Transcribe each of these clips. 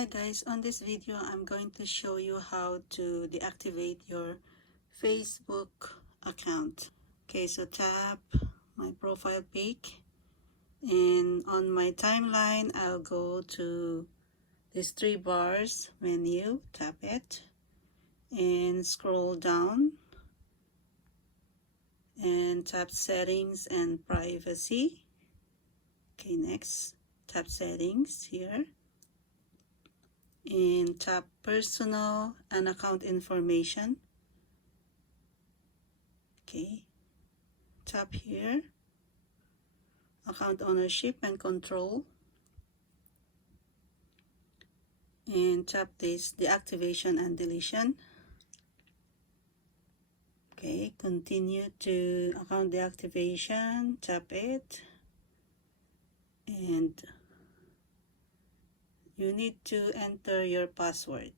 Hi guys, on this video I'm going to show you how to deactivate your Facebook account. Okay, so tap my profile pic, and on my timeline I'll go to this 3 bars menu, tap it and scroll down and tap settings and privacy. Okay, next tap settings here and tap personal and account information. Okay, tap here account ownership and control, and tap this deactivation and deletion. Okay, continue to account deactivation, tap it, and you need to enter your password.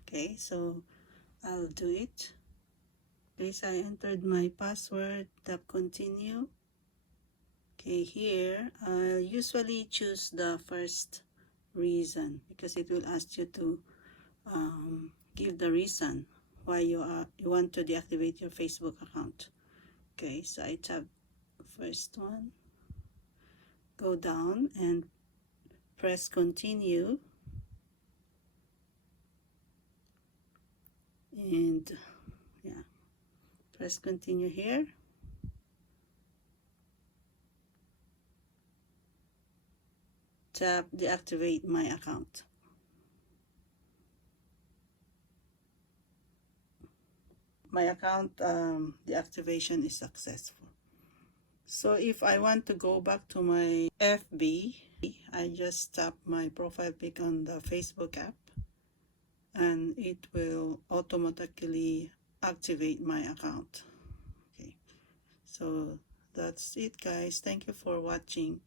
Okay, so I'll do it. Okay, so I entered my password, tap continue. Okay, here I'll usually choose the first reason because it will ask you to give the reason why you want to deactivate your Facebook account. Okay, so I tap first one, go down and press continue, and yeah, press continue here. Tap deactivate my account. My account deactivation is successful. So if I want to go back to my FB, I just tap my profile pic on the Facebook app and it will automatically activate my account. Okay, so that's it guys. Thank you for watching.